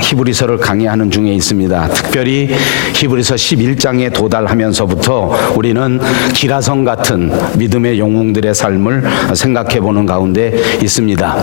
히브리서를 강의하는 중에 있습니다. 특별히 히브리서 11장에 도달하면서부터 우리는 기라성 같은 믿음의 영웅들의 삶을 생각해 보는 가운데 있습니다.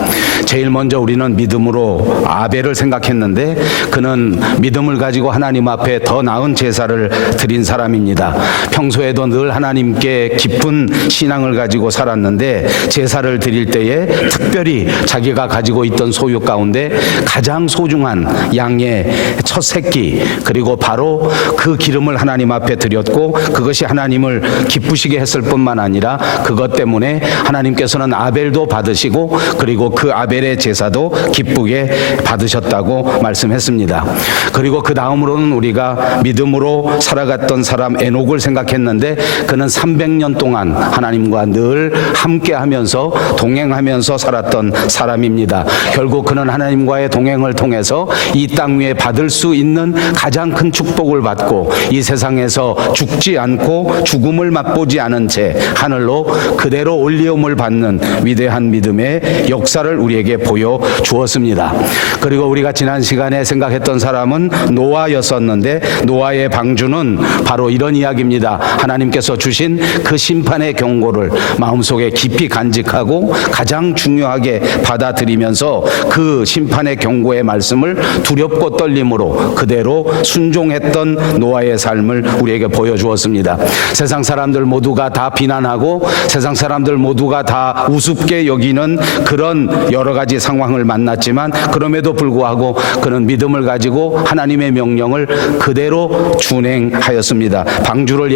제일 먼저 우리는 믿음으로 아벨을 생각했는데 그는 믿음을 가지고 하나님 앞에 더 나은 제사를 드린 사람입니다. 평소에도 늘 하나님께 깊은 신앙을 가지고 살았는데 제사를 드릴 때에 특별히 자기가 가지고 있던 소유 가운데 가장 소중한 양의 첫 새끼, 그리고 바로 그 기름을 하나님 앞에 드렸고 그것이 하나님을 기쁘시게 했을 뿐만 아니라 그것 때문에 하나님께서는 아벨도 받으시고 그리고 그 아벨의 제사도 기쁘게 받으셨다고 말씀했습니다. 그리고 그 다음으로는 우리가 믿음으로 살아갔던 사람 에녹을 생각했는데 그는 300년 동안 하나님과 늘 함께하면서 동행하면서 살았던 사람입니다. 결국 그는 하나님과의 동행을 통해서 이 땅 위에 받을 수 있는 가장 큰 축복을 받고 이 세상에서 죽지 않고 죽음을 맛보지 않은 채 하늘로 그대로 올리움을 받는 위대한 믿음의 역사를 우리에게 보여주었습니다. 그리고 우리가 지난 시간에 생각했던 사람은 노아였었는데 노아의 방주는 바로 이런 이야기입니다. 하나님께서 주신 그 심판의 경고를 마음속에 깊이 간직하고 가장 중요하게 받아들이면서 그 심판의 경고의 말씀을 두렵고 떨림으로 그대로 순종했던 노아의 삶을 우리에게 보여주었습니다. 세상 사람들 모두가 다 비난하고 세상 사람들 모두가 다 우습게 여기는 그런 여러 가지 상황을 만났지만 그럼에도 불구하고 그는 믿음을 가지고 하나님의 명령을 그대로 준행하였습니다. 방주를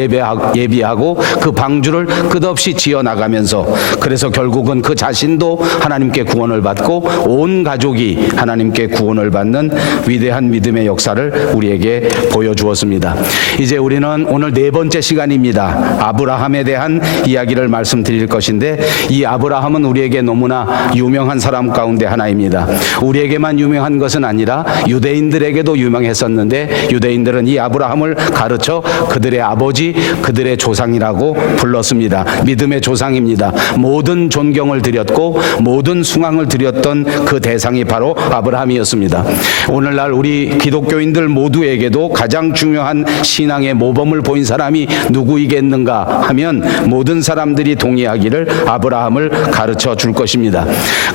예비하고 그 방주를 끝없이 지어나가면서 그래서 결국은 그 자신도 하나님께 구원을 받고 온 가족이 하나님께 구원을 받는 위대한 믿음의 역사를 우리에게 보여주었습니다. 이제 우리는 오늘 네 번째 시간입니다. 아브라함에 대한 이야기를 말씀드릴 것인데 이 아브라함은 우리에게 너무나 유명한 사람 가운데 하나입니다. 우리에게만 유명한 것은 아니라 유대인들에게도 유명했었는데 유대인들은 이 아브라함을 가르쳐 그들의 아버지, 그들의 조상이라고 불렀습니다. 믿음의 조상입니다. 모든 존경을 드렸고 모든 숭앙을 드렸던 그 대상이 바로 아브라함이었습니다. 오늘날 우리 기독교인들 모두에게도 가장 중요한 신앙의 모범을 보인 사람이 누구이겠는가 하면 모든 사람들이 동의하기를 아브라함을 가르쳐 줄 것입니다.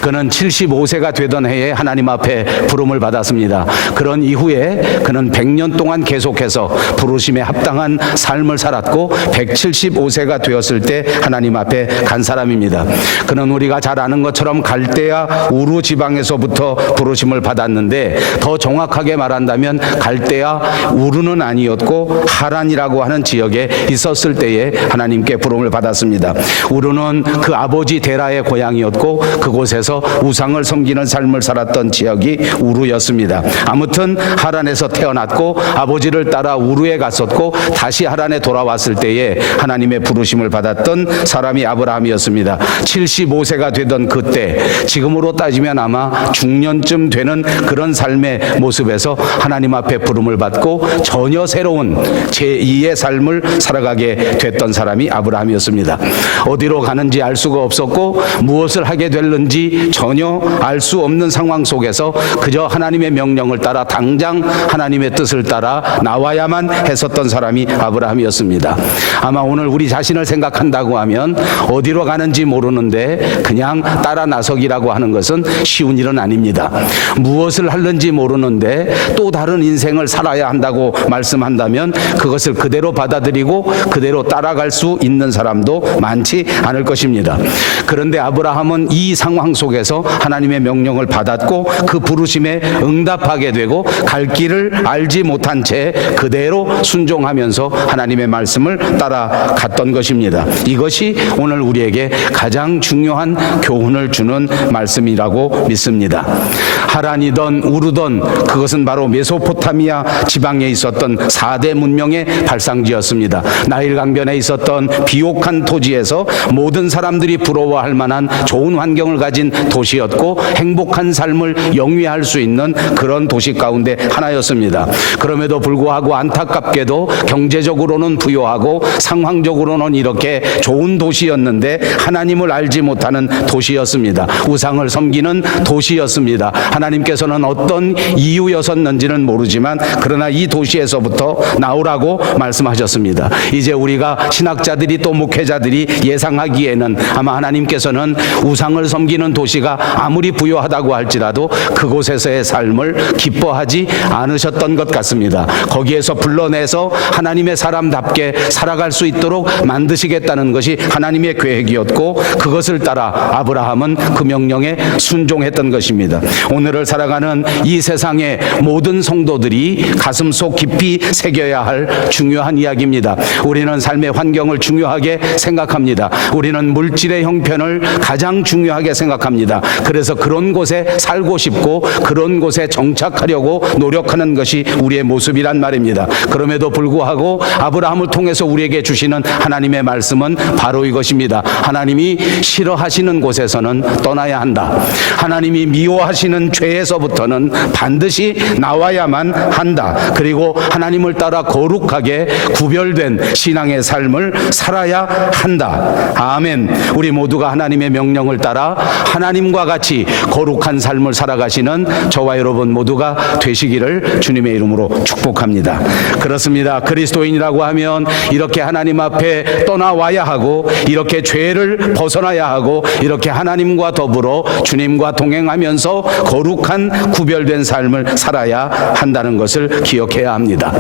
그는 75세가 되던 해에 하나님 앞에 부름을 받았습니다. 그런 이후에 그는 100년 동안 계속해서 부르심에 합당한 삶을 살았고 175세가 되었을 때 하나님 앞에 간 사람입니다. 그는 우리가 잘 아는 것처럼 갈대아 우루 지방에서부터 부르심을 받았는데 더 정확하게 말한다면 갈대아 우루는 아니었고 하란이라고 하는 지역에 있었을 때에 하나님께 부름을 받았습니다. 우루는 그 아버지 데라의 고향이었고 그곳에서 우상을 섬기는 삶을 살았던 지역이 우루였습니다. 아무튼 하란에서 태어났고 아버지를 따라 우루에 갔었고 다시 하란에 돌아왔을 때에 하나님의 부르심을 받았던 사람이 아브라함이었습니다. 75세가 되던 그때 지금으로 따지면 아마 중년쯤 되는 그런 삶의 모습에서 하나님 앞에 부름을 받고 전혀 새로운 제2의 삶을 살아가게 됐던 사람이 아브라함이었습니다. 어디로 가는지 알 수가 없었고 무엇을 하게 될는지 전혀 알 수 없는 상황 속에서 그저 하나님의 명령을 따라 당장 하나님의 뜻을 따라 나와야만 했었던 사람이 아브라함이었습니다. 아마 오늘 우리 자신을 생각한다고 하면 어디로 가는지 모르는데 그냥 따라 나서기라고 하는 것은 쉬운 일은 아닙니다. 무엇을 하는지 모르는데 또 다른 인생을 살아야 한다고 말씀한다면 그것을 그대로 받아들이고 그대로 따라갈 수 있는 사람도 많지 않을 것입니다. 그런데 아브라함은 이 상황 속에서 하나님의 명령을 받았고 그 부르심에 응답하게 되고 갈 길을 알지 못한 채 그대로 순종하면서 하나님의 말씀을 따라갔던 것입니다. 이것이 오늘 우리에게 가장 중요한 교훈을 주는 말씀이라고 믿습니다. 하란이든 우르든 그것은 바로 메소포타미아 지방에 있었던 4대 문명의 발상지였습니다. 나일 강변에 있었던 비옥한 토지에서 모든 사람들이 부러워할 만한 좋은 환경을 가진 도시였고 행복한 삶을 영위할 수 있는 그런 도시 가운데 하나였습니다. 그럼에도 불구하고 안타깝게도 경제적으로는 부유하고 상황적으로는 이렇게 좋은 도시였는데 하나님을 알지 못하는 도시였습니다. 우상을 섬기는 도시였습니다. 하나님께서는 어떤 어떤 이유였었는지는 모르지만 그러나 이 도시에서부터 나오라고 말씀하셨습니다. 이제 우리가 신학자들이 또 목회자들이 예상하기에는 아마 하나님께서는 우상을 섬기는 도시가 아무리 부유하다고 할지라도 그곳에서의 삶을 기뻐하지 않으셨던 것 같습니다. 거기에서 불러내서 하나님의 사람답게 살아갈 수 있도록 만드시겠다는 것이 하나님의 계획이었고 그것을 따라 아브라함은 그 명령에 순종했던 것입니다. 오늘을 살아가는 이 세상의 모든 성도들이 가슴속 깊이 새겨야 할 중요한 이야기입니다. 우리는 삶의 환경을 중요하게 생각합니다. 우리는 물질의 형편을 가장 중요하게 생각합니다. 그래서 그런 곳에 살고 싶고 그런 곳에 정착하려고 노력하는 것이 우리의 모습이란 말입니다. 그럼에도 불구하고 아브라함을 통해서 우리에게 주시는 하나님의 말씀은 바로 이것입니다. 하나님이 싫어하시는 곳에서는 떠나야 한다. 하나님이 미워하시는 죄에서부터는 반드시 나와야만 한다. 그리고 하나님을 따라 거룩하게 구별된 신앙의 삶을 살아야 한다. 아멘. 우리 모두가 하나님의 명령을 따라 하나님과 같이 거룩한 삶을 살아가시는 저와 여러분 모두가 되시기를 주님의 이름으로 축복합니다. 그렇습니다. 그리스도인이라고 하면 이렇게 하나님 앞에 떠나와야 하고 이렇게 죄를 벗어나야 하고 이렇게 하나님과 더불어 주님과 동행하면서 거룩한 구별된 삶을 살아야 한다는 것을 기억해야 합니다.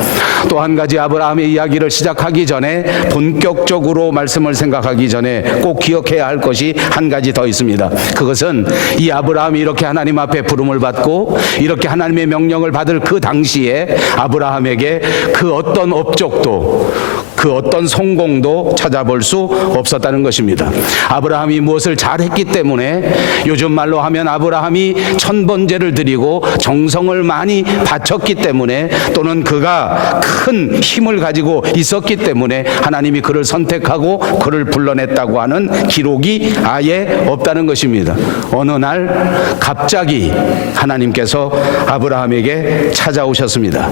또 한 가지 아브라함의 이야기를 시작하기 전에 본격적으로 말씀을 생각하기 전에 꼭 기억해야 할 것이 한 가지 더 있습니다. 그것은 이 아브라함이 이렇게 하나님 앞에 부름을 받고 이렇게 하나님의 명령을 받을 그 당시에 아브라함에게 그 어떤 업적도 그 어떤 성공도 찾아볼 수 없었다는 것입니다. 아브라함이 무엇을 잘했기 때문에 요즘 말로 하면 아브라함이 천번제를 드리고 정성을 많이 바쳤기 때문에 또는 그가 큰 힘을 가지고 있었기 때문에 하나님이 그를 선택하고 그를 불러냈다고 하는 기록이 아예 없다는 것입니다. 어느 날 갑자기 하나님께서 아브라함에게 찾아오셨습니다.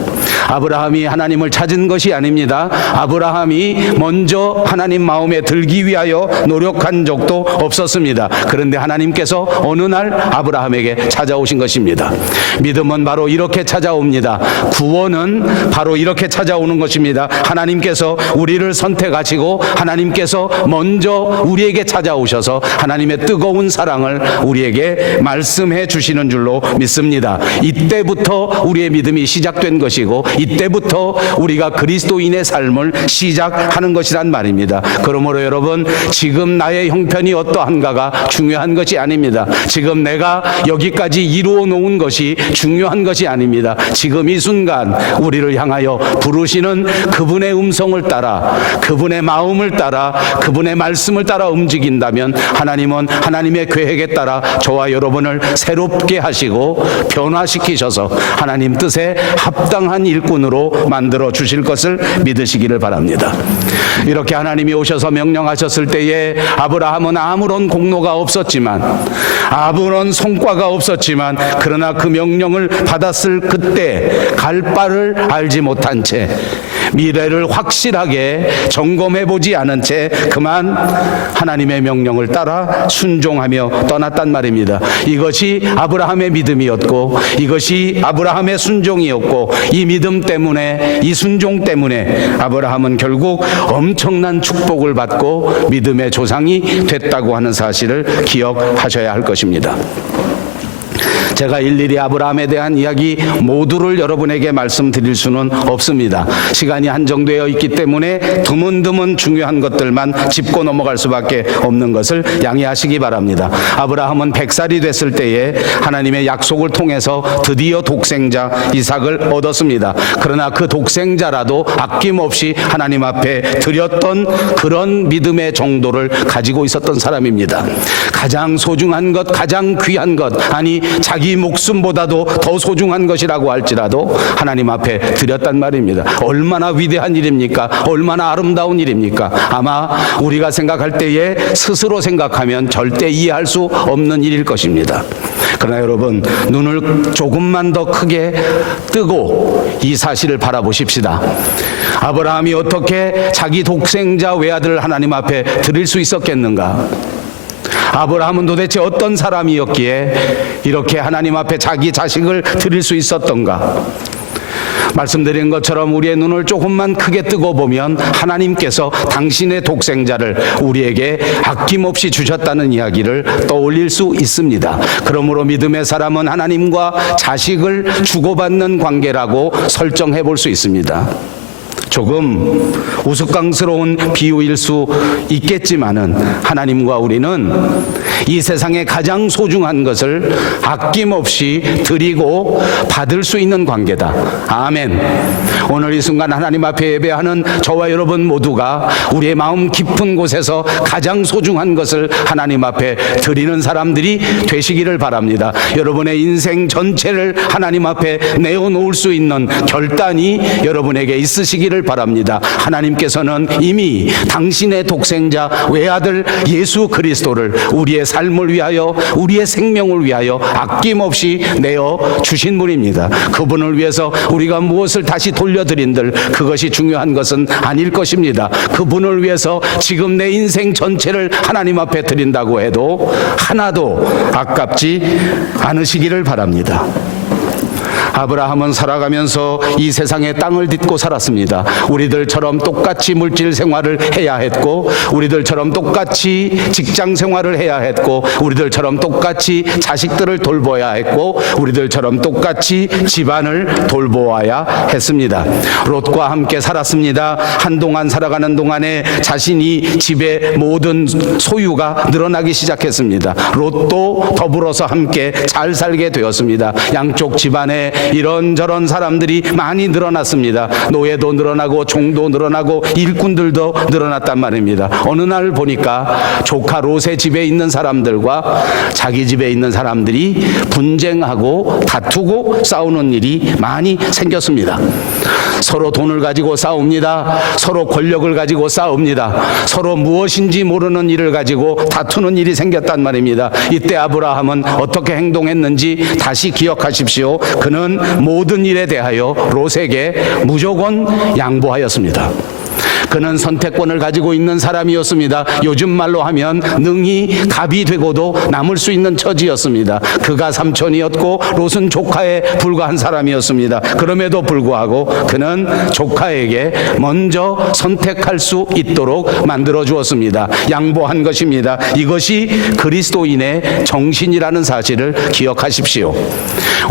아브라함이 하나님을 찾은 것이 아닙니다. 아브라함이 먼저 하나님 마음에 들기 위하여 노력한 적도 없었습니다. 그런데 하나님께서 어느 날 아브라함에게 찾아오신 것입니다. 믿음은 바로 이렇게 찾아옵니다. 구원은 바로 이렇게 찾아오는 것입니다. 하나님께서 우리를 선택하시고 하나님께서 먼저 우리에게 찾아오셔서 하나님의 뜨거운 사랑을 우리에게 말씀해 주시는 줄로 믿습니다. 이때부터 우리의 믿음이 시작된 것이고 이때부터 우리가 그리스도인의 삶을 시작하는 것이란 말입니다. 그러므로 여러분 지금 나의 형편이 어떠한가가 중요한 것이 아닙니다. 지금 내가 여기까지 이루어 놓은 것이 중요한 것이 아닙니다. 지금 이 순간 우리를 향하여 부르시는 그분의 음성을 따라 그분의 마음을 따라 그분의 말씀을 따라 움직인다면 하나님은 하나님의 계획에 따라 저와 여러분을 새롭게 하시고 변화시키셔서 하나님 뜻에 합당한 일꾼으로 만들어 주실 것을 믿으시기를 바랍니다. 이렇게 하나님이 오셔서 명령하셨을 때에 아브라함은 아무런 공로가 없었지만 아무런 성과가 없었지만 그러나 그 명령을 받았을 그때 갈 바를 알지 못한 채 미래를 확실하게 점검해 보지 않은 채 그만 하나님의 명령을 따라 순종하며 떠났단 말입니다. 이것이 아브라함의 믿음이었고 이것이 아브라함의 순종이었고 이 믿음 때문에 이 순종 때문에 아브라함은 결국 엄청난 축복을 받고 믿음의 조상이 됐다고 하는 사실을 기억하셔야 할 것입니다. 제가 일일이 아브라함에 대한 이야기 모두를 여러분에게 말씀드릴 수는 없습니다. 시간이 한정되어 있기 때문에 드문드문 중요한 것들만 짚고 넘어갈 수밖에 없는 것을 양해하시기 바랍니다. 아브라함은 100살이 됐을 때에 하나님의 약속을 통해서 드디어 독생자 이삭을 얻었습니다. 그러나 그 독생자라도 아낌없이 하나님 앞에 드렸던 그런 믿음의 정도를 가지고 있었던 사람입니다. 가장 소중한 것, 가장 귀한 것, 아니 자기 목숨보다도 더 소중한 것이라고 할지라도 하나님 앞에 드렸단 말입니다. 얼마나 위대한 일입니까? 얼마나 아름다운 일입니까? 아마 우리가 생각할 때에 스스로 생각하면 절대 이해할 수 없는 일일 것입니다. 그러나 여러분 눈을 조금만 더 크게 뜨고 이 사실을 바라보십시다. 아브라함이 어떻게 자기 독생자 외아들을 하나님 앞에 드릴 수 있었겠는가? 아브라함은 도대체 어떤 사람이었기에 이렇게 하나님 앞에 자기 자식을 드릴 수 있었던가? 말씀드린 것처럼 우리의 눈을 조금만 크게 뜨고 보면 하나님께서 당신의 독생자를 우리에게 아낌없이 주셨다는 이야기를 떠올릴 수 있습니다. 그러므로 믿음의 사람은 하나님과 자식을 주고받는 관계라고 설정해 볼 수 있습니다. 조금 우스꽝스러운 비유일 수 있겠지만은 하나님과 우리는 이 세상에 가장 소중한 것을 아낌없이 드리고 받을 수 있는 관계다. 아멘. 오늘 이 순간 하나님 앞에 예배하는 저와 여러분 모두가 우리의 마음 깊은 곳에서 가장 소중한 것을 하나님 앞에 드리는 사람들이 되시기를 바랍니다. 여러분의 인생 전체를 하나님 앞에 내어놓을 수 있는 결단이 여러분에게 있으시기를 바랍니다. 하나님께서는 이미 당신의 독생자 외아들 예수 그리스도를 우리의 삶을 위하여, 우리의 생명을 위하여 아낌없이 내어 주신 분입니다. 그분을 위해서 우리가 무엇을 다시 돌려드린들 그것이 중요한 것은 아닐 것입니다. 그분을 위해서 지금 내 인생 전체를 하나님 앞에 드린다고 해도 하나도 아깝지 않으시기를 바랍니다. 아브라함은 살아가면서 이 세상의 땅을 딛고 살았습니다. 우리들처럼 똑같이 물질 생활을 해야 했고, 우리들처럼 똑같이 직장 생활을 해야 했고, 우리들처럼 똑같이 자식들을 돌보아야 했고, 우리들처럼 똑같이 집안을 돌보아야 했습니다. 롯과 함께 살았습니다. 한동안 살아가는 동안에 자신이 집의 모든 소유가 늘어나기 시작했습니다. 롯도 더불어서 함께 잘 살게 되었습니다. 양쪽 집안에 이런저런 사람들이 많이 늘어났습니다. 노예도 늘어나고 종도 늘어나고 일꾼들도 늘어났단 말입니다. 어느 날 보니까 조카 롯의 집에 있는 사람들과 자기 집에 있는 사람들이 분쟁하고 다투고 싸우는 일이 많이 생겼습니다. 서로 돈을 가지고 싸웁니다. 서로 권력을 가지고 싸웁니다. 서로 무엇인지 모르는 일을 가지고 다투는 일이 생겼단 말입니다. 이때 아브라함은 어떻게 행동했는지 다시 기억하십시오. 그는 모든 일에 대하여 롯에게 무조건 양보하였습니다. 그는 선택권을 가지고 있는 사람이었습니다. 요즘 말로 하면 능히 갑이 되고도 남을 수 있는 처지였습니다. 그가 삼촌이었고 롯은 조카에 불과한 사람이었습니다. 그럼에도 불구하고 그는 조카에게 먼저 선택할 수 있도록 만들어 주었습니다. 양보한 것입니다. 이것이 그리스도인의 정신이라는 사실을 기억하십시오.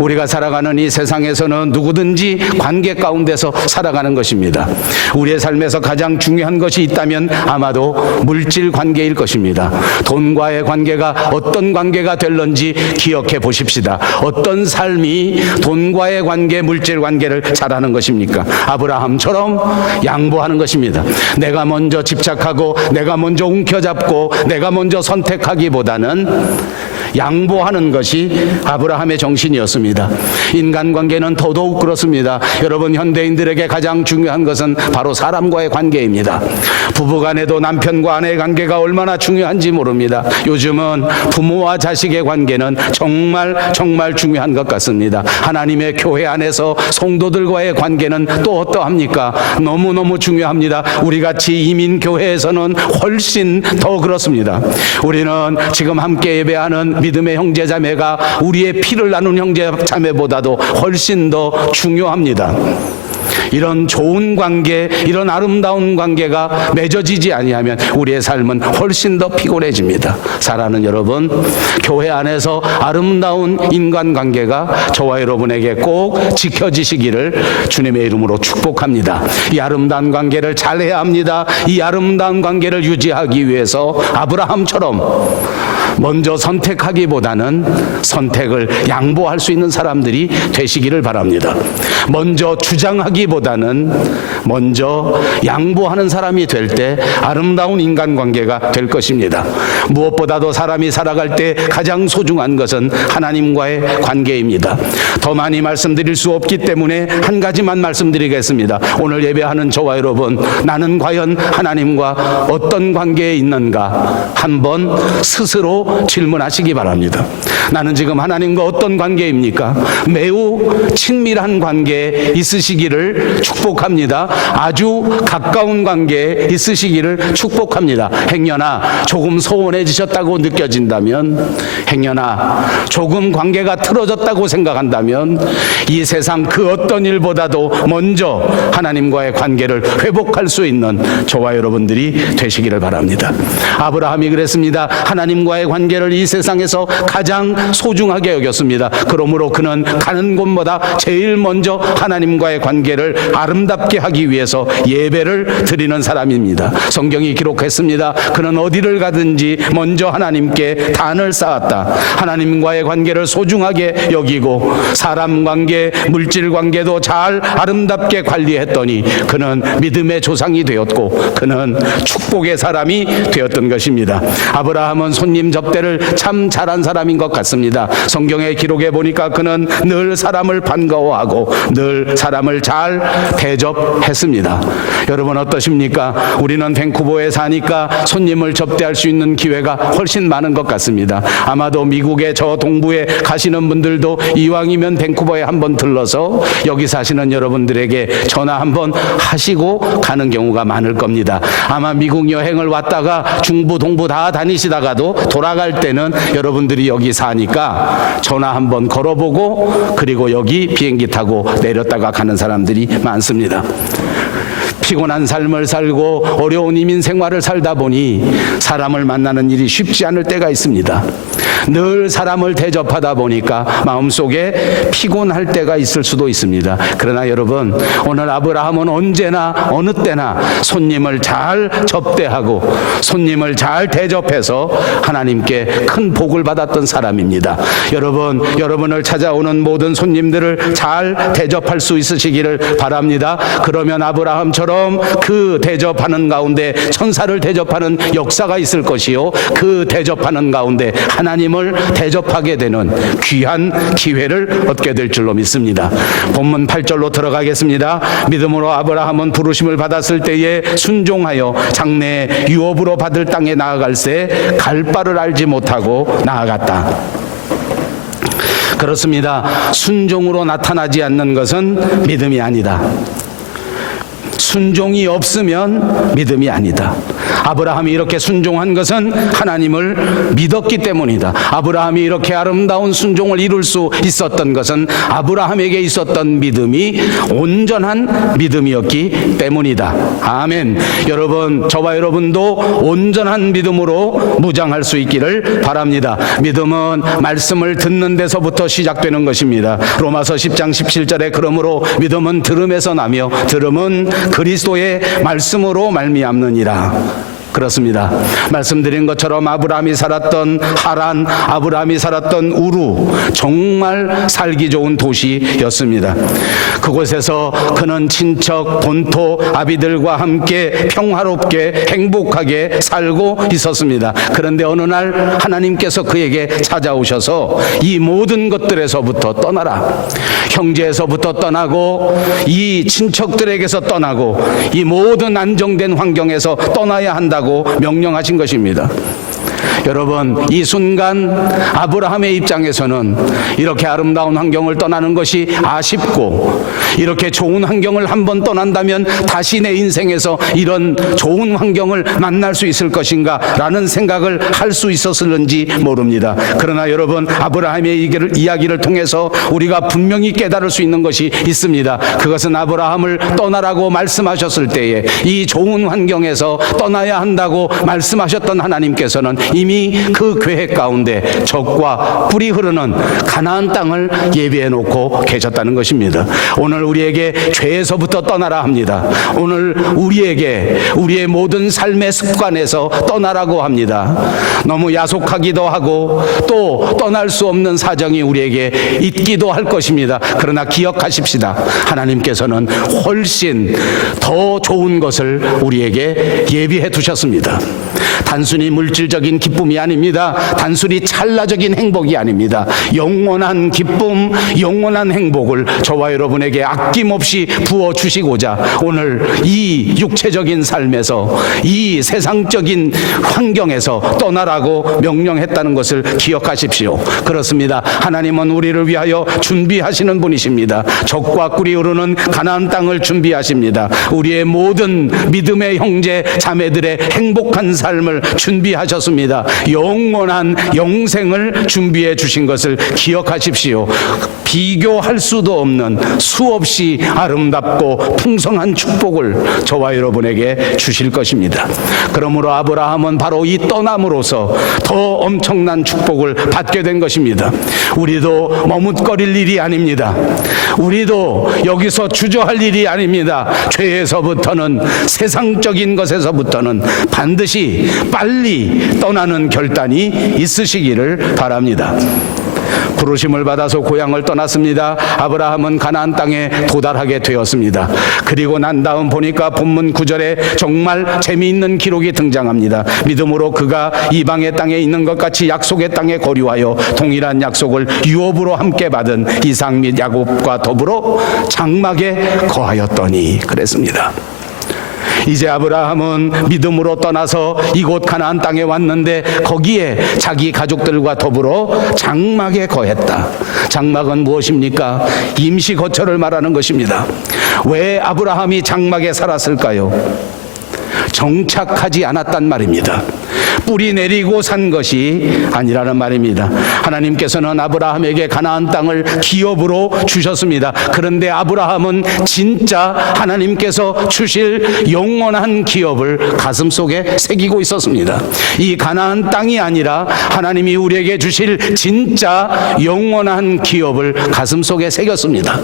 우리가 살아가는 이 세상에서는 누구든지 관계 가운데서 살아가는 것입니다. 우리의 삶에서 가장 중요한 것이 있다면 아마도 물질 관계일 것입니다. 돈과의 관계가 어떤 관계가 될런지 기억해 보십시다. 어떤 삶이 돈과의 관계, 물질 관계를 잘하는 것입니까? 아브라함처럼 양보하는 것입니다. 내가 먼저 집착하고 내가 먼저 움켜잡고 내가 먼저 선택하기보다는 양보하는 것이 아브라함의 정신이었습니다. 인간관계는 더더욱 그렇습니다. 여러분, 현대인들에게 가장 중요한 것은 바로 사람과의 관계입니다. 부부간에도 남편과 아내의 관계가 얼마나 중요한지 모릅니다. 요즘은 부모와 자식의 관계는 정말 중요한 것 같습니다. 하나님의 교회 안에서 성도들과의 관계는 또 어떠합니까? 너무너무 중요합니다. 우리같이 이민교회에서는 훨씬 더 그렇습니다. 우리는 지금 함께 예배하는 믿음의 형제자매가 우리의 피를 나눈 형제자매보다도 훨씬 더 중요합니다. 이런 좋은 관계, 이런 아름다운 관계가 맺어지지 아니하면 우리의 삶은 훨씬 더 피곤해집니다. 사랑하는 여러분, 교회 안에서 아름다운 인간관계가 저와 여러분에게 꼭 지켜지시기를 주님의 이름으로 축복합니다. 이 아름다운 관계를 잘해야 합니다. 이 아름다운 관계를 유지하기 위해서 아브라함처럼 먼저 선택하기보다는 선택을 양보할 수 있는 사람들이 되시기를 바랍니다. 먼저 주장하기보다는 먼저 양보하는 사람이 될 때 아름다운 인간관계가 될 것입니다. 무엇보다도 사람이 살아갈 때 가장 소중한 것은 하나님과의 관계입니다. 더 많이 말씀드릴 수 없기 때문에 한 가지만 말씀드리겠습니다. 오늘 예배하는 저와 여러분, 나는 과연 하나님과 어떤 관계에 있는가 한번 스스로 마음으로 질문하시기 바랍니다. 나는 지금 하나님과 어떤 관계입니까? 매우 친밀한 관계에 있으시기를 축복합니다. 아주 가까운 관계에 있으시기를 축복합니다. 행여나 조금 소원해지셨다고 느껴진다면, 행여나 조금 관계가 틀어졌다고 생각한다면 이 세상 그 어떤 일보다도 먼저 하나님과의 관계를 회복할 수 있는 저와 여러분들이 되시기를 바랍니다. 아브라함이 그랬습니다. 하나님과의 관계를 이 세상에서 가장 소중하게 여겼습니다. 그러므로 그는 가는 곳마다 제일 먼저 하나님과의 관계를 아름답게 하기 위해서 예배를 드리는 사람입니다. 성경이 기록했습니다. 그는 어디를 가든지 먼저 하나님께 단을 쌓았다. 하나님과의 관계를 소중하게 여기고 사람 관계, 물질 관계도 잘 아름답게 관리했더니 그는 믿음의 조상이 되었고 그는 축복의 사람이 되었던 것입니다. 아브라함은 손님 접대를 참 잘한 사람인 것 같습니다. 성경의 기록에 보니까 그는 늘 사람을 반가워하고 늘 사람을 잘 대접했습니다. 여러분 어떠십니까? 우리는 밴쿠버에 사니까 손님을 접대할 수 있는 기회가 훨씬 많은 것 같습니다. 아마도 미국의 저 동부에 가시는 분들도 이왕이면 밴쿠버에 한번 들러서 여기 사시는 여러분들에게 전화 한번 하시고 가는 경우가 많을 겁니다. 아마 미국 여행을 왔다가 중부 동부 다 다니시다가도 돌아갈 때는 여러분들이 여기 사니까 전화 한번 걸어보고 그리고 여기 비행기 타고 내렸다가 가는 사람들이 많습니다. 피곤한 삶을 살고 어려운 이민 생활을 살다 보니 사람을 만나는 일이 쉽지 않을 때가 있습니다. 늘 사람을 대접하다 보니까 마음속에 피곤할 때가 있을 수도 있습니다. 그러나 여러분, 오늘 아브라함은 언제나 어느 때나 손님을 잘 접대하고 손님을 잘 대접해서 하나님께 큰 복을 받았던 사람입니다. 여러분을 찾아오는 모든 손님들을 잘 대접할 수 있으시기를 바랍니다. 그러면 아브라함처럼 그 대접하는 가운데 천사를 대접하는 역사가 있을 것이요, 그 대접하는 가운데 하나님을 대접하게 되는 귀한 기회를 얻게 될 줄로 믿습니다. 본문 8절로 들어가겠습니다. 믿음으로 아브라함은 부르심을 받았을 때에 순종하여 장래에 유업으로 받을 땅에 나아갈새 갈 바를 알지 못하고 나아갔다. 그렇습니다. 순종으로 나타나지 않는 것은 믿음이 아니다. 순종이 없으면 믿음이 아니다. 아브라함이 이렇게 순종한 것은 하나님을 믿었기 때문이다. 아브라함이 이렇게 아름다운 순종을 이룰 수 있었던 것은 아브라함에게 있었던 믿음이 온전한 믿음이었기 때문이다. 아멘. 여러분, 저와 여러분도 온전한 믿음으로 무장할 수 있기를 바랍니다. 믿음은 말씀을 듣는 데서부터 시작되는 것입니다. 로마서 10장 17절에 그러므로 믿음은 들음에서 나며 들음은 그리스도의 말씀으로 말미암느니라. 그렇습니다. 말씀드린 것처럼 아브라함이 살았던 하란, 아브라함이 살았던 우루, 정말 살기 좋은 도시였습니다. 그곳에서 그는 친척, 본토, 아비들과 함께 평화롭게 행복하게 살고 있었습니다. 그런데 어느 날 하나님께서 그에게 찾아오셔서 이 모든 것들에서부터 떠나라. 형제에서부터 떠나고 이 친척들에게서 떠나고 이 모든 안정된 환경에서 떠나야 한다고 명령하신 것입니다. 여러분, 이 순간 아브라함의 입장에서는 이렇게 아름다운 환경을 떠나는 것이 아쉽고, 이렇게 좋은 환경을 한번 떠난다면 다시 내 인생에서 이런 좋은 환경을 만날 수 있을 것인가 라는 생각을 할 수 있었을는지 모릅니다. 그러나 여러분, 아브라함의 이야기를 통해서 우리가 분명히 깨달을 수 있는 것이 있습니다. 그것은 아브라함을 떠나라고 말씀하셨을 때에 이 좋은 환경에서 떠나야 한다고 말씀하셨던 하나님께서는 이미 그 계획 가운데 적과 뿔이 흐르는 가나안 땅을 예비해 놓고 계셨다는 것입니다. 오늘 우리에게 죄에서부터 떠나라 합니다. 오늘 우리에게 우리의 모든 삶의 습관에서 떠나라고 합니다. 너무 야속하기도 하고 또 떠날 수 없는 사정이 우리에게 있기도 할 것입니다. 그러나 기억하십시다. 하나님께서는 훨씬 더 좋은 것을 우리에게 예비해 두셨습니다. 단순히 물질적인 기쁨 기쁨이 아닙니다. 단순히 찰나적인 행복이 아닙니다. 영원한 기쁨, 영원한 행복을 저와 여러분에게 아낌없이 부어주시고자 오늘 이 육체적인 삶에서, 이 세상적인 환경에서 떠나라고 명령했다는 것을 기억하십시오. 그렇습니다. 하나님은 우리를 위하여 준비하시는 분이십니다. 적과 꿀이 흐르는 가나안 땅을 준비하십니다. 우리의 모든 믿음의 형제 자매들의 행복한 삶을 준비하셨습니다. 영원한 영생을 준비해 주신 것을 기억하십시오. 비교할 수도 없는 수없이 아름답고 풍성한 축복을 저와 여러분에게 주실 것입니다. 그러므로 아브라함은 바로 이 떠남으로써 더 엄청난 축복을 받게 된 것입니다. 우리도 머뭇거릴 일이 아닙니다. 우리도 여기서 주저할 일이 아닙니다. 죄에서부터는, 세상적인 것에서부터는 반드시 빨리 떠나는 결단이 있으시기를 바랍니다. 부르심을 받아서 고향을 떠났습니다. 아브라함은 가나안 땅에 도달하게 되었습니다. 그리고 난 다음 보니까 본문 9절에 정말 재미있는 기록이 등장합니다. 믿음으로 그가 이방의 땅에 있는 것 같이 약속의 땅에 거류하여 동일한 약속을 유업으로 함께 받은 이삭 및 야곱과 더불어 장막에 거하였더니 그랬습니다. 이제 아브라함은 믿음으로 떠나서 이곳 가나안 땅에 왔는데 거기에 자기 가족들과 더불어 장막에 거했다. 장막은 무엇입니까? 임시 거처를 말하는 것입니다. 왜 아브라함이 장막에 살았을까요? 정착하지 않았단 말입니다. 뿌리 내리고 산 것이 아니라는 말입니다. 하나님께서는 아브라함에게 가나안 땅을 기업으로 주셨습니다. 그런데 아브라함은 진짜 하나님께서 주실 영원한 기업을 가슴속에 새기고 있었습니다. 이 가나안 땅이 아니라 하나님이 우리에게 주실 진짜 영원한 기업을 가슴속에 새겼습니다.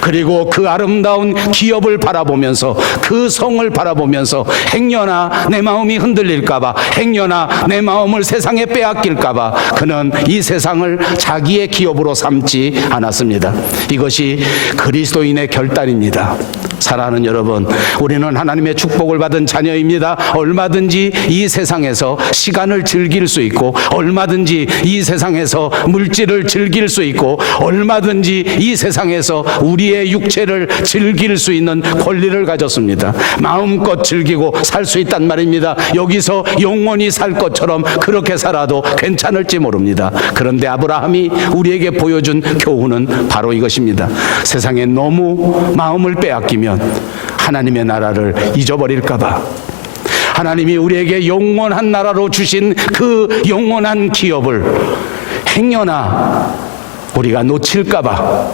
그리고 그 아름다운 기업을 바라보면서, 그 성을 바라보면서 행여나 내 마음이 흔들릴까봐, 행여나 내 마음을 세상에 빼앗길까봐 그는 이 세상을 자기의 기업으로 삼지 않았습니다. 이것이 그리스도인의 결단입니다. 사랑하는 여러분, 우리는 하나님의 축복을 받은 자녀입니다. 얼마든지 이 세상에서 시간을 즐길 수 있고, 얼마든지 이 세상에서 물질을 즐길 수 있고, 얼마든지 이 세상에서 우리의 육체를 즐길 수 있는 권리를 가졌습니다. 마음껏 즐기고 살 수 있단 말입니다. 여기서 영원히 살 것처럼 그렇게 살아도 괜찮을지 모릅니다. 그런데 아브라함이 우리에게 보여준 교훈은 바로 이것입니다. 세상에 너무 마음을 빼앗기면 하나님의 나라를 잊어버릴까봐, 하나님이 우리에게 영원한 나라로 주신 그 영원한 기업을 행여나 우리가 놓칠까봐,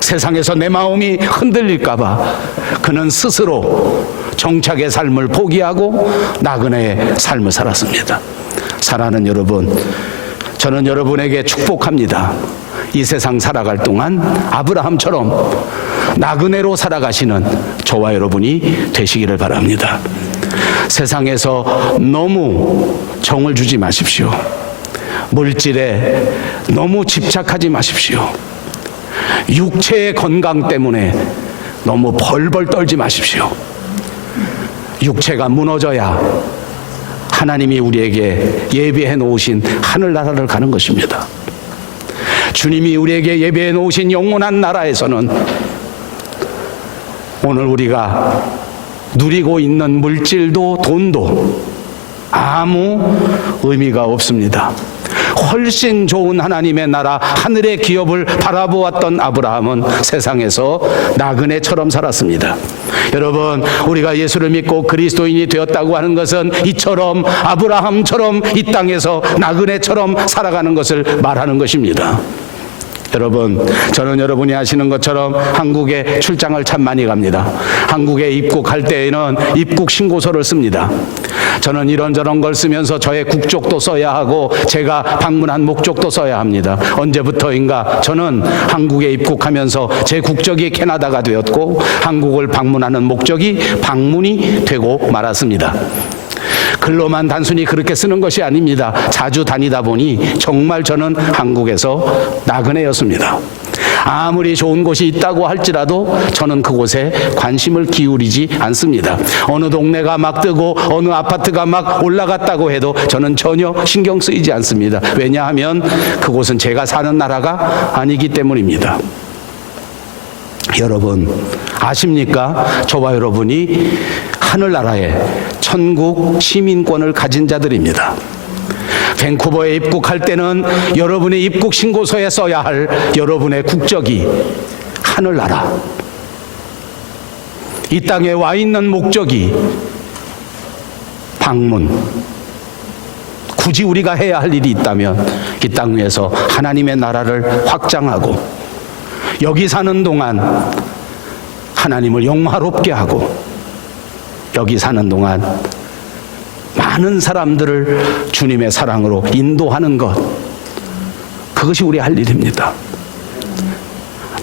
세상에서 내 마음이 흔들릴까봐 그는 스스로 정착의 삶을 포기하고 나그네의 삶을 살았습니다. 사랑하는 여러분, 저는 여러분에게 축복합니다. 이 세상 살아갈 동안 아브라함처럼 나그네로 살아가시는 저와 여러분이 되시기를 바랍니다. 세상에서 너무 정을 주지 마십시오. 물질에 너무 집착하지 마십시오. 육체의 건강 때문에 너무 벌벌 떨지 마십시오. 육체가 무너져야 하나님이 우리에게 예비해 놓으신 하늘나라를 가는 것입니다. 주님이 우리에게 예비해 놓으신 영원한 나라에서는 오늘 우리가 누리고 있는 물질도 돈도 아무 의미가 없습니다. 훨씬 좋은 하나님의 나라, 하늘의 기업을 바라보았던 아브라함은 세상에서 나그네처럼 살았습니다. 여러분, 우리가 예수를 믿고 그리스도인이 되었다고 하는 것은 이처럼 아브라함처럼 이 땅에서 나그네처럼 살아가는 것을 말하는 것입니다. 여러분, 저는 여러분이 아시는 것처럼 한국에 출장을 참 많이 갑니다. 한국에 입국할 때에는 입국 신고서를 씁니다. 저는 이런저런 걸 쓰면서 저의 국적도 써야 하고 제가 방문한 목적도 써야 합니다. 언제부터인가 저는 한국에 입국하면서 제 국적이 캐나다가 되었고 한국을 방문하는 목적이 방문이 되고 말았습니다. 글로만 단순히 그렇게 쓰는 것이 아닙니다. 자주 다니다 보니 정말 저는 한국에서 나그네였습니다. 아무리 좋은 곳이 있다고 할지라도 저는 그곳에 관심을 기울이지 않습니다. 어느 동네가 막 뜨고 어느 아파트가 막 올라갔다고 해도 저는 전혀 신경 쓰이지 않습니다. 왜냐하면 그곳은 제가 사는 나라가 아니기 때문입니다. 여러분 아십니까? 저와 여러분이 하늘나라의 천국 시민권을 가진 자들입니다. 밴쿠버에 입국할 때는 여러분의 입국 신고서에 써야 할 여러분의 국적이 하늘나라, 이 땅에 와 있는 목적이 방문. 굳이 우리가 해야 할 일이 있다면 이 땅 위에서 하나님의 나라를 확장하고 여기 사는 동안 하나님을 영화롭게 하고 여기 사는 동안 많은 사람들을 주님의 사랑으로 인도하는 것, 그것이 우리 할 일입니다.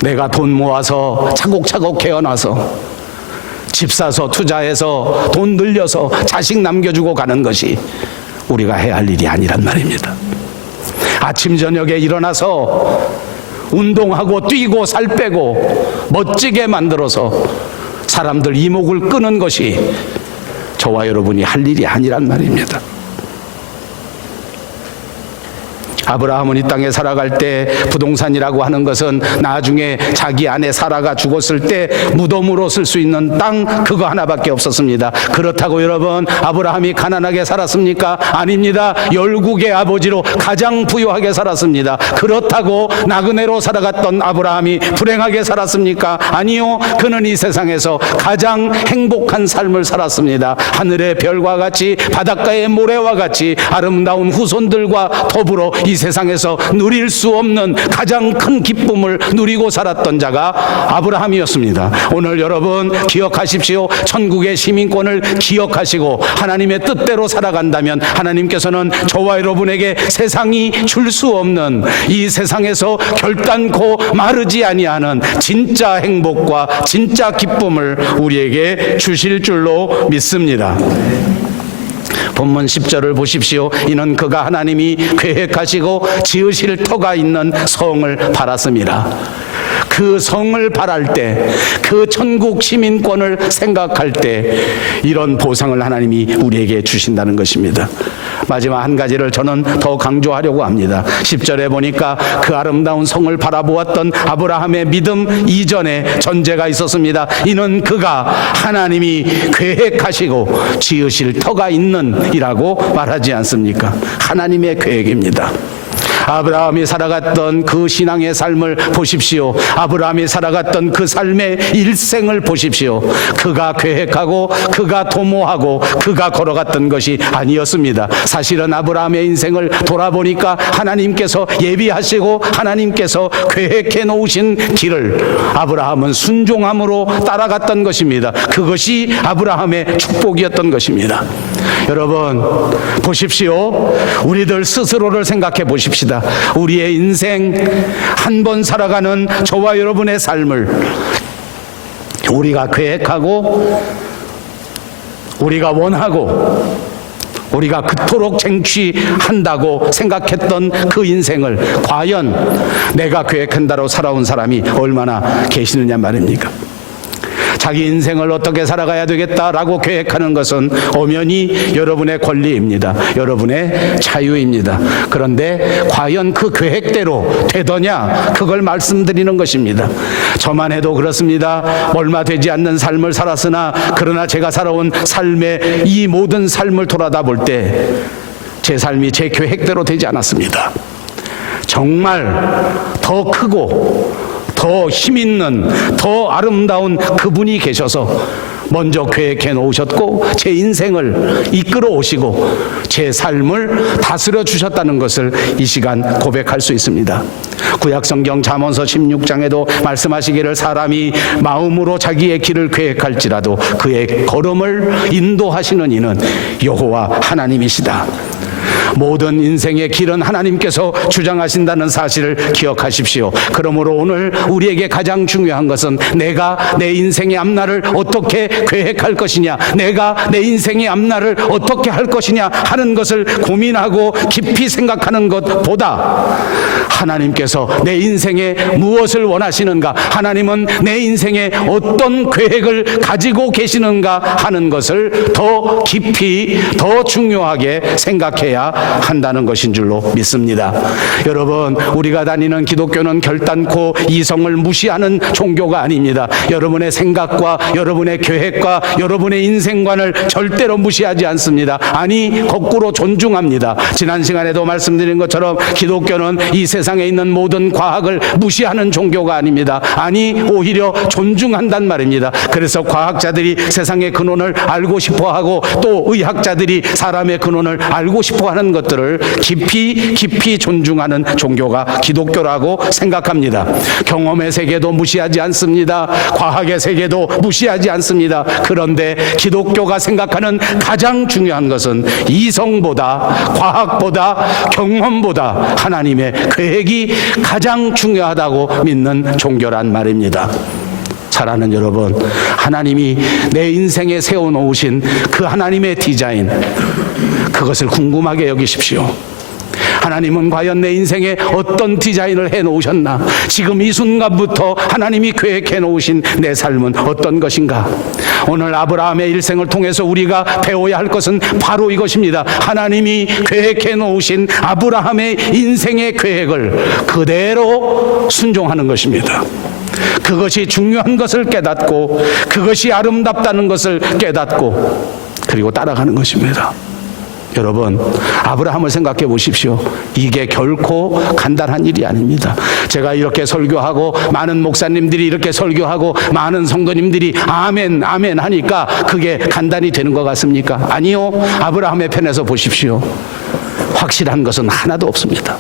내가 돈 모아서 차곡차곡 개어놔서 집 사서 투자해서 돈 늘려서 자식 남겨주고 가는 것이 우리가 해야 할 일이 아니란 말입니다. 아침 저녁에 일어나서 운동하고 뛰고 살 빼고 멋지게 만들어서 사람들 이목을 끄는 것이 저와 여러분이 할 일이 아니란 말입니다. 아브라함은 이 땅에 살아갈 때 부동산이라고 하는 것은 나중에 자기 아내 사라가 죽었을 때 무덤으로 쓸 수 있는 땅, 그거 하나밖에 없었습니다. 그렇다고 여러분 아브라함이 가난하게 살았습니까? 아닙니다. 열국의 아버지로 가장 부유하게 살았습니다. 그렇다고 나그네로 살아갔던 아브라함이 불행하게 살았습니까? 아니요. 그는 이 세상에서 가장 행복한 삶을 살았습니다. 하늘의 별과 같이 바닷가의 모래와 같이 아름다운 후손들과 더불어 이 세상에서 누릴 수 없는 가장 큰 기쁨을 누리고 살았던 자가 아브라함이었습니다. 오늘 여러분 기억하십시오. 천국의 시민권을 기억하시고 하나님의 뜻대로 살아간다면 하나님께서는 저와 여러분에게 세상이 줄 수 없는, 이 세상에서 결단코 마르지 아니하는 진짜 행복과 진짜 기쁨을 우리에게 주실 줄로 믿습니다. 본문 10절을 보십시오. 이는 그가 하나님이 계획하시고 지으실 터가 있는 성을 바랐습니다. 그 성을 바랄 때, 그 천국 시민권을 생각할 때 이런 보상을 하나님이 우리에게 주신다는 것입니다. 마지막 한 가지를 저는 더 강조하려고 합니다. 10절에 보니까 그 아름다운 성을 바라보았던 아브라함의 믿음 이전에 전제가 있었습니다. 이는 그가 하나님이 계획하시고 지으실 터가 있는 이라고 말하지 않습니까? 하나님의 계획입니다. 아브라함이 살아갔던 그 신앙의 삶을 보십시오. 아브라함이 살아갔던 그 삶의 일생을 보십시오. 그가 계획하고 그가 도모하고 그가 걸어갔던 것이 아니었습니다. 사실은 아브라함의 인생을 돌아보니까 하나님께서 예비하시고 하나님께서 계획해 놓으신 길을 아브라함은 순종함으로 따라갔던 것입니다. 그것이 아브라함의 축복이었던 것입니다. 여러분 보십시오. 우리들 스스로를 생각해 보십시다. 우리의 인생 한 번 살아가는 저와 여러분의 삶을 우리가 계획하고 우리가 원하고 우리가 그토록 쟁취한다고 생각했던 그 인생을 과연 내가 계획한 대로 살아온 사람이 얼마나 계시느냐 말입니까? 자기 인생을 어떻게 살아가야 되겠다라고 계획하는 것은 엄연히 여러분의 권리입니다. 여러분의 자유입니다. 그런데 과연 그 계획대로 되더냐? 그걸 말씀드리는 것입니다. 저만 해도 그렇습니다. 얼마 되지 않는 삶을 살았으나 그러나 제가 살아온 삶의 이 모든 삶을 돌아다 볼 때 제 삶이 제 계획대로 되지 않았습니다. 정말 더 크고 더 힘있는, 더 아름다운 그분이 계셔서 먼저 계획해 놓으셨고 제 인생을 이끌어 오시고 제 삶을 다스려 주셨다는 것을 이 시간 고백할 수 있습니다. 구약성경 잠언서 16장에도 말씀하시기를 사람이 마음으로 자기의 길을 계획할지라도 그의 걸음을 인도하시는 이는 여호와 하나님이시다. 모든 인생의 길은 하나님께서 주장하신다는 사실을 기억하십시오. 그러므로 오늘 우리에게 가장 중요한 것은 내가 내 인생의 앞날을 어떻게 계획할 것이냐, 내가 내 인생의 앞날을 어떻게 할 것이냐 하는 것을 고민하고 깊이 생각하는 것보다 하나님께서 내 인생에 무엇을 원하시는가, 하나님은 내 인생에 어떤 계획을 가지고 계시는가 하는 것을 더 깊이 더 중요하게 생각해야 한다는 것인 줄로 믿습니다. 여러분, 우리가 다니는 기독교는 결단코 이성을 무시하는 종교가 아닙니다. 여러분의 생각과 여러분의 계획과 여러분의 인생관을 절대로 무시하지 않습니다. 아니, 거꾸로 존중합니다. 지난 시간에도 말씀드린 것처럼 기독교는 이 세상에 있는 모든 과학을 무시하는 종교가 아닙니다. 아니, 오히려 존중한단 말입니다. 그래서 과학자들이 세상의 근원을 알고 싶어하고 또 의학자들이 사람의 근원을 알고 싶어하는 것들을 깊이 존중하는 종교가 기독교라고 생각합니다. 경험의 세계도 무시하지 않습니다. 과학의 세계도 무시하지 않습니다. 그런데 기독교가 생각하는 가장 중요한 것은 이성보다 과학보다 경험보다 하나님의 계획이 가장 중요하다고 믿는 종교란 말입니다. 사랑하는 여러분, 하나님이 내 인생에 세워놓으신 그 하나님의 디자인, 그것을 궁금하게 여기십시오. 하나님은 과연 내 인생에 어떤 디자인을 해놓으셨나? 지금 이 순간부터 하나님이 계획해 놓으신 내 삶은 어떤 것인가? 오늘 아브라함의 일생을 통해서 우리가 배워야 할 것은 바로 이것입니다. 하나님이 계획해 놓으신 아브라함의 인생의 계획을 그대로 순종하는 것입니다. 그것이 중요한 것을 깨닫고 그것이 아름답다는 것을 깨닫고 그리고 따라가는 것입니다. 여러분, 아브라함을 생각해 보십시오. 이게 결코 간단한 일이 아닙니다. 제가 이렇게 설교하고 많은 목사님들이 이렇게 설교하고 많은 성도님들이 아멘 아멘 하니까 그게 간단히 되는 것 같습니까? 아니요. 아브라함의 편에서 보십시오. 확실한 것은 하나도 없습니다.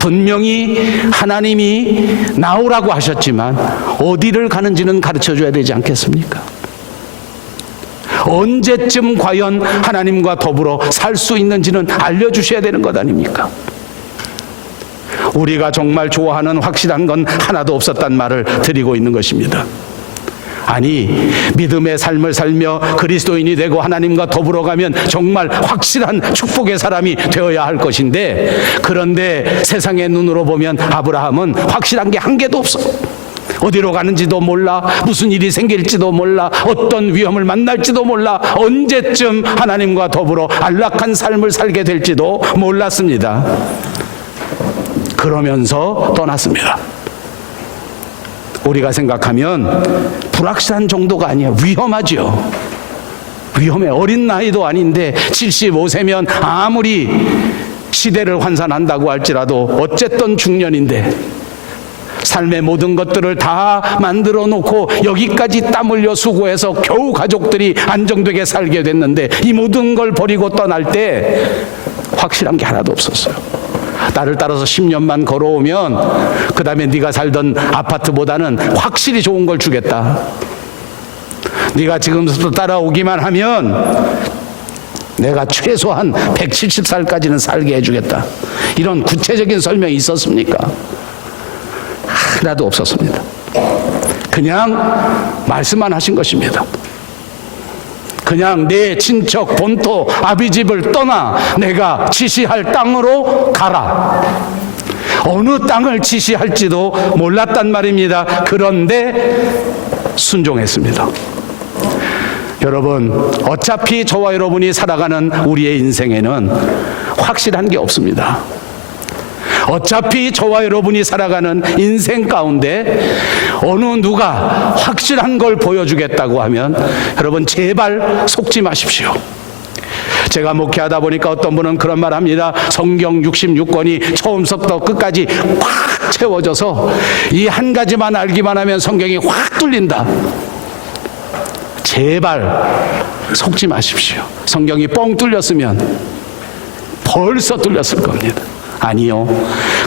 분명히 하나님이 나오라고 하셨지만 어디를 가는지는 가르쳐줘야 되지 않겠습니까? 언제쯤 과연 하나님과 더불어 살 수 있는지는 알려주셔야 되는 것 아닙니까? 우리가 정말 좋아하는 확실한 건 하나도 없었단 말을 드리고 있는 것입니다. 아니, 믿음의 삶을 살며 그리스도인이 되고 하나님과 더불어 가면 정말 확실한 축복의 사람이 되어야 할 것인데, 그런데 세상의 눈으로 보면 아브라함은 확실한 게 한 개도 없어. 어디로 가는지도 몰라, 무슨 일이 생길지도 몰라, 어떤 위험을 만날지도 몰라, 언제쯤 하나님과 더불어 안락한 삶을 살게 될지도 몰랐습니다. 그러면서 떠났습니다. 우리가 생각하면 불확실한 정도가 아니에요. 위험하죠. 위험해. 어린 나이도 아닌데 75세면 아무리 시대를 환산한다고 할지라도 어쨌든 중년인데 삶의 모든 것들을 다 만들어 놓고 여기까지 땀 흘려 수고해서 겨우 가족들이 안정되게 살게 됐는데 이 모든 걸 버리고 떠날 때 확실한 게 하나도 없었어요. 나를 따라서 10년만 걸어오면 그 다음에 네가 살던 아파트보다는 확실히 좋은 걸 주겠다. 네가 지금부터 따라오기만 하면 내가 최소한 170살까지는 살게 해주겠다. 이런 구체적인 설명이 있었습니까? 하나도 없었습니다. 그냥 말씀만 하신 것입니다. 그냥 내 친척 본토 아비집을 떠나 내가 지시할 땅으로 가라. 어느 땅을 지시할지도 몰랐단 말입니다. 그런데 순종했습니다. 여러분, 어차피 저와 여러분이 살아가는 우리의 인생에는 확실한 게 없습니다. 어차피 저와 여러분이 살아가는 인생 가운데 어느 누가 확실한 걸 보여주겠다고 하면 여러분 제발 속지 마십시오. 제가 목회하다 보니까 어떤 분은 그런 말 합니다. 성경 66권이 처음부터 끝까지 확 채워져서 이 한 가지만 알기만 하면 성경이 확 뚫린다. 제발 속지 마십시오. 성경이 뻥 뚫렸으면 벌써 뚫렸을 겁니다. 아니요.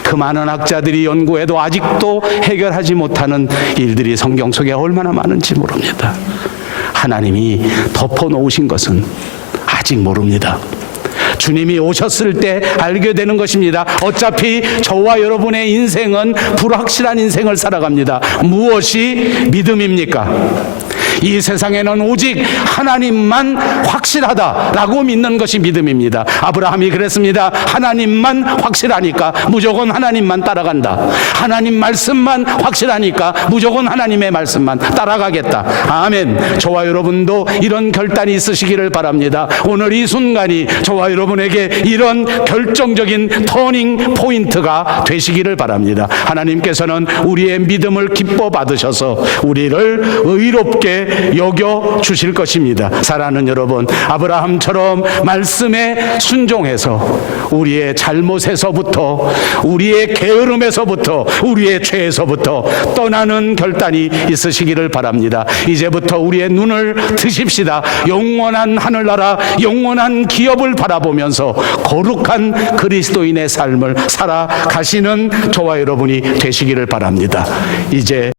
그 많은 학자들이 연구해도 아직도 해결하지 못하는 일들이 성경 속에 얼마나 많은지 모릅니다. 하나님이 덮어놓으신 것은 아직 모릅니다. 주님이 오셨을 때 알게 되는 것입니다. 어차피 저와 여러분의 인생은 불확실한 인생을 살아갑니다. 무엇이 믿음입니까? 이 세상에는 오직 하나님만 확실하다라고 믿는 것이 믿음입니다. 아브라함이 그랬습니다. 하나님만 확실하니까 무조건 하나님만 따라간다. 하나님 말씀만 확실하니까 무조건 하나님의 말씀만 따라가겠다. 아멘. 저와 여러분도 이런 결단이 있으시기를 바랍니다. 오늘 이 순간이 저와 여러분에게 이런 결정적인 터닝 포인트가 되시기를 바랍니다. 하나님께서는 우리의 믿음을 기뻐 받으셔서 우리를 의롭게 여겨 주실 것입니다. 사랑하는 여러분, 아브라함처럼 말씀에 순종해서 우리의 잘못에서부터, 우리의 게으름에서부터, 우리의 죄에서부터 떠나는 결단이 있으시기를 바랍니다. 이제부터 우리의 눈을 드십시다. 영원한 하늘나라, 영원한 기업을 바라보면서 거룩한 그리스도인의 삶을 살아가시는 저와 여러분이 되시기를 바랍니다. 이제